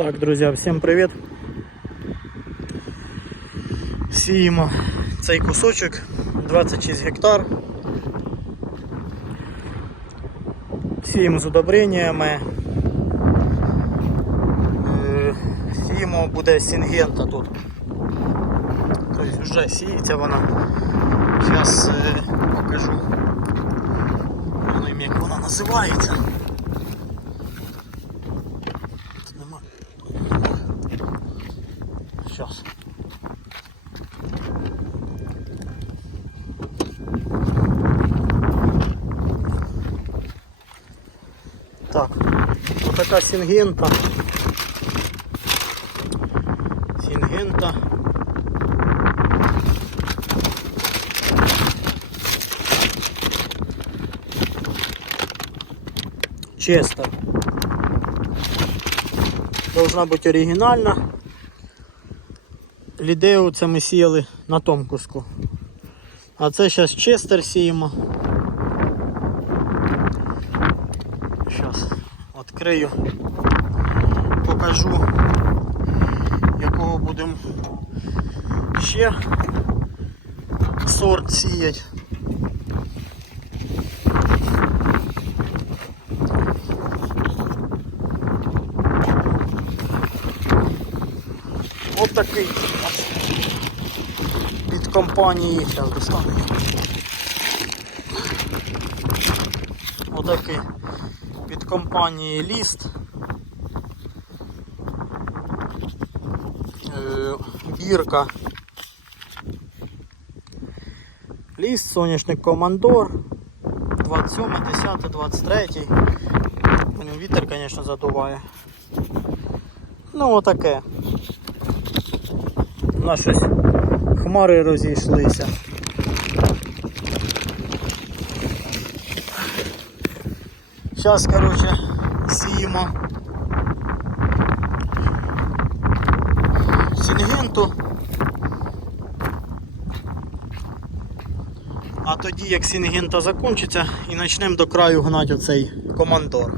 Так, друзі, всім привіт. Сіємо цей кусочок 26 гектар. Сіємо з удобреннями. Е, Сіємо буде сінгента тут. Тобто вже сіється вона. Зараз покажу як вона називається. Тут нема. Сейчас. Так, вот така сінгента. Сінгента. Чисто. Должна бути оригінальна. Лідею це ми сіяли на тому куску. А це зараз честер сіємо. Зараз відкрию, покажу, якого будемо ще сорт сіяти. От такий від компанії, зараз достану. Отакий компанії Ліст. Е, Бірка. Ліст, соняшник Командор. 27, 10, 23. У нього вітер, звісно, задуває. Ну отаке. У нас щось хмари розійшлися. Зараз, коротше, сіємо сінгенту. А тоді, як сінгента закінчиться, і почнемо до краю гнати оцей командор.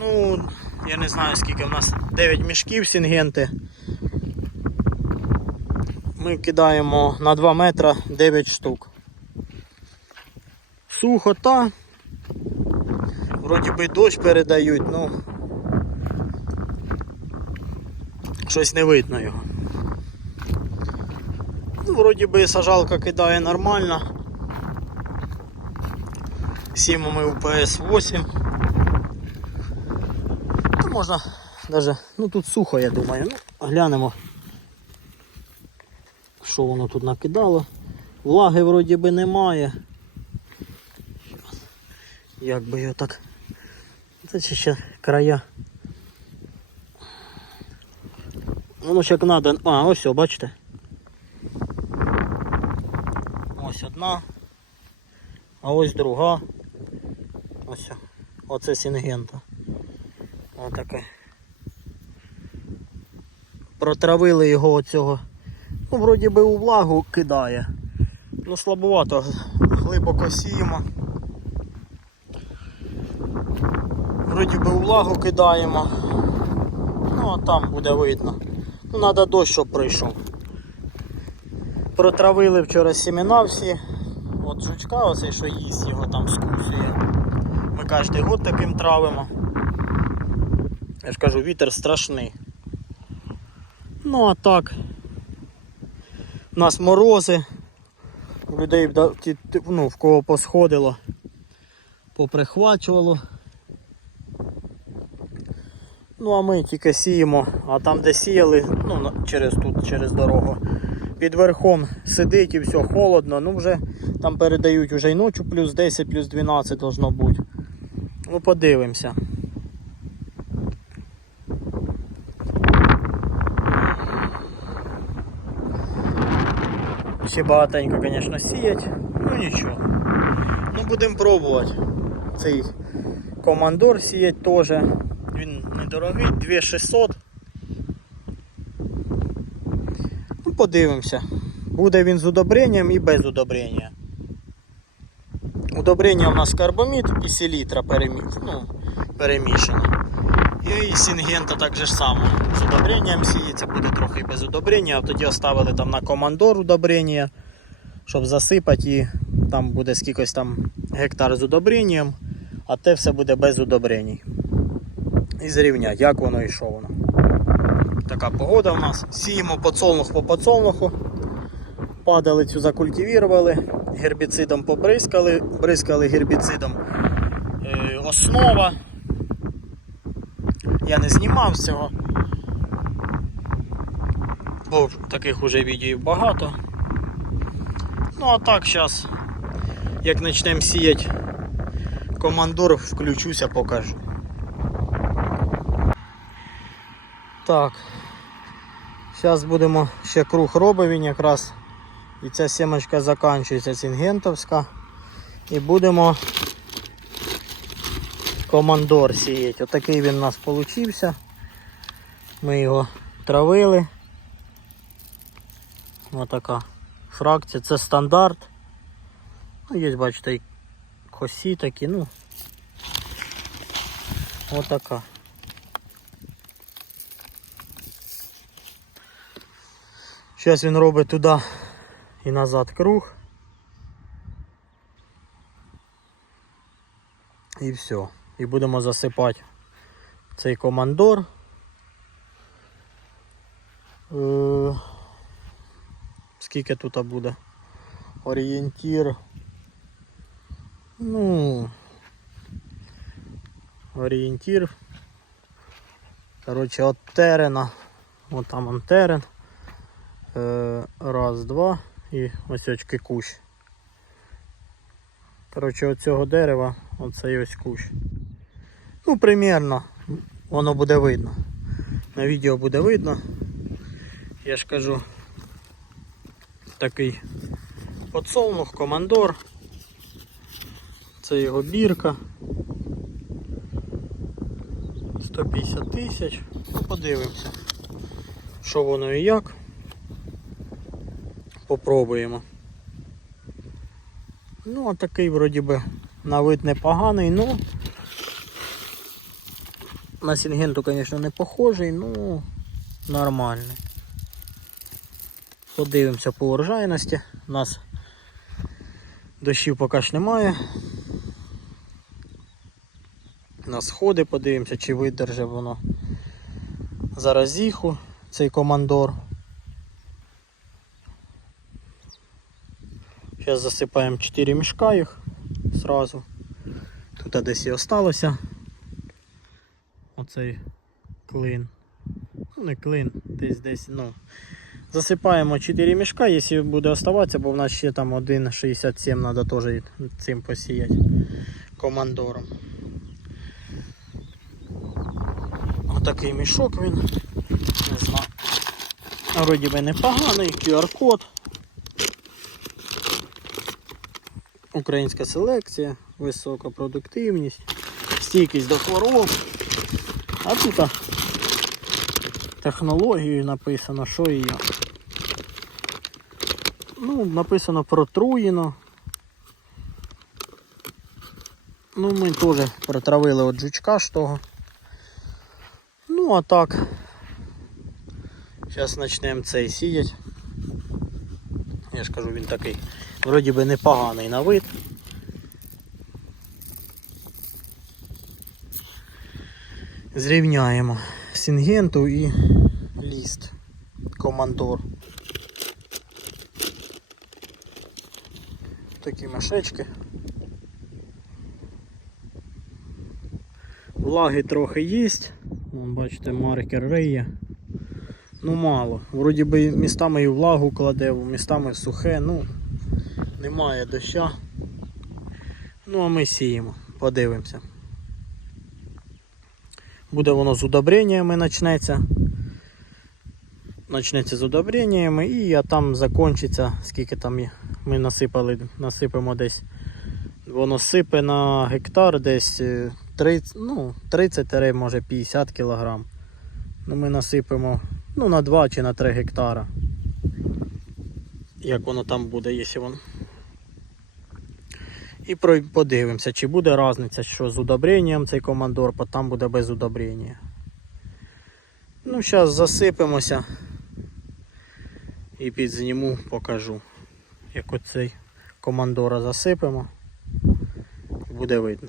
Ну, я не знаю скільки в нас 9 мішків сінгенти. Ми кидаємо на 2 метра 9 штук. Сухота. Вроді би дощ передають, ну щось не видно його. Ну, вроді би сажалка кидає нормально. Сімо ми у PS8. Ну, можна даже, ну тут сухо, я думаю. Ну, глянемо, що воно тут накидало. Влаги вроді би немає. Як би його так. Це ще края. Воно ж як надо. А, ось, о, бачите. Ось одна. А ось друга. Ось. Оце сінгента. Отаке. Протравили його оцього. Ну, вроді би у влагу кидає. Ну слабовато. Глибоко сіємо. Вроді би влагу кидаємо. Ну а там буде видно. Ну треба дощ, щоб прийшов. Протравили вчора сімена всі. От жучка, оцей, що їсть його там скусує. Ми кожен год таким травимо. Я ж кажу, вітер страшний. Ну а так. У нас морози. У людей ну, в кого посходило, поприхвачувало. Ну а ми тільки сіємо, а там де сіяли, ну через тут, через дорогу. Під верхом сидить і все холодно, ну вже там передають уже й ночі плюс 10, плюс 12 должно бути. Ну подивимося. Ще багатенько, звісно, сіять, ну нічого. Ну будемо пробувати. Цей командор сіять теж. Недорогий, 2600. Ну, подивимося. Буде він з удобренням і без удобрення. Удобрення у нас карбомід і селітра перемі... ну, перемішано. І Сінгента так же ж само. З удобренням сіється, буде трохи без удобрення, а тоді оставили там на командор удобрення, щоб засипати і там буде скількось там гектар з удобренням, а те все буде без удобрень. І зрівнять, як воно і що воно. Така погода в нас. Сіємо подсолнух по подсолнуху. Падалицю закультивірували, гербіцидом побризкали, бризкали гербіцидом е, основа. Я не знімав цього. Бо таких уже відео багато. Ну а так зараз, як почнемо сіяти командор, включуся, покажу. Так. Зараз будемо ще круг робив він якраз. І ця сімочка закінчується сінгентовська. І будемо командор сіяти. Отакий він у нас получився. Ми його травили. Отака фракція. Це стандарт. Ну, є, бачите, і косі такі, ну. Отака. Зараз він робить туди і назад круг. І все. І будемо засипати цей командор. Е, Скільки тут буде? Орієнтір. Ну. Орієнтір. Коротше, от терена. От там он терен. Е, раз, два і ось очки кущ. Коротше, от цього дерева, оцей ось кущ. Ну, примірно, воно буде видно. На відео буде видно. Я ж кажу, такий подсолнух, командор. Це його бірка. 150 тисяч. Ну, подивимося, що воно і як. Попробуємо. Ну, а такий вроді би на вид непоганий, ну на Сінгенту, звісно, не похожий, ну нормальний. Подивимося по урожайності. У нас дощів поки ж немає. На сходи подивимося, чи видержи воно заразіху цей командор. Зараз засипаємо 4 мішка їх сразу. Тут десь і осталося. Оцей клин. Ну не клин, десь десь, ну. Засипаємо 4 мішка, якщо буде оставатися, бо в нас ще там 1,67 треба теж цим посіяти командором. Отакий мішок він. Не знаю. Вроді би непоганий, QR-код. Українська селекція, висока продуктивність, стійкість до хвороб. А тут технологією написано, що і як. Ну, написано протруєно. Ну, ми теж протравили от жучка ж того. Ну, а так. Зараз почнемо цей сіяти. Я ж кажу, він такий вроді би непоганий на вид. Зрівняємо сінгенту і ліст командор. Такі мешечки. Влаги трохи є. Бачите, маркер риє. Ну мало. Вроді би містами і влагу кладе, містами сухе, ну немає доща. Ну а ми сіємо, подивимося. Буде воно з удобреннями почнеться. Почнеться з удобреннями і а там закінчиться, скільки там ми насипали, насипемо десь. Воно сипе на гектар десь 30, ну, 30 може 50 кг. Ну, ми насипемо ну, на 2 чи на 3 гектара. Як воно там буде, якщо воно. І подивимося, чи буде різниця, що з удобренням цей командор, бо там буде без удобрення. Ну, зараз засипемося і підзніму, покажу. Як оцей командора засипемо, буде видно.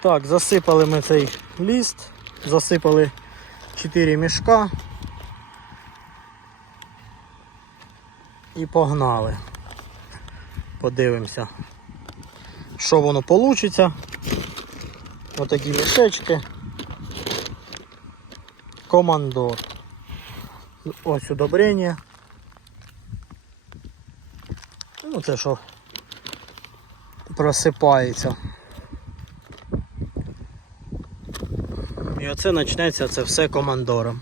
Так, засипали ми цей ліст, засипали 4 мішка і погнали. Подивимося, що воно вийде. Отакі мішечки. Командор. Ось удобрення. Ну це що просипається. І оце почнеться це все командором.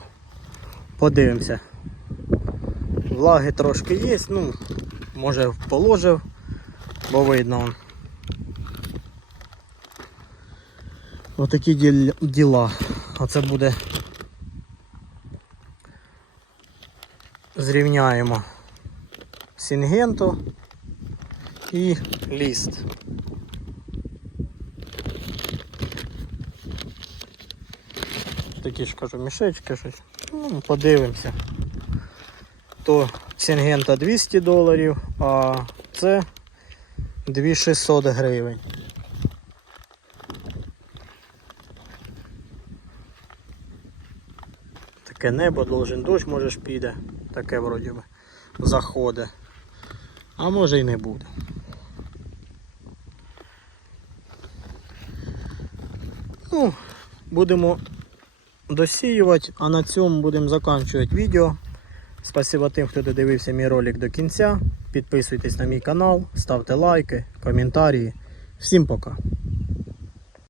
Подивимося. Влаги трошки є, ну, може положив, бо видно. Отакі діл- діла. Оце буде. Зрівняємо сінгенту і ліст. Такі ж кажу мішечки щось. Ну, подивимося. То сінгента 200 доларів, а це 2600 гривень. Таке небо, должен дощ, може ж піде. Таке вроді би заходить. А може і не буде. Ну, будемо досіювати, а на цьому будемо закінчувати відео. Спасибо тим, хто додивився мій ролик до кінця. Підписуйтесь на мій канал, ставте лайки, коментарі. Всім пока!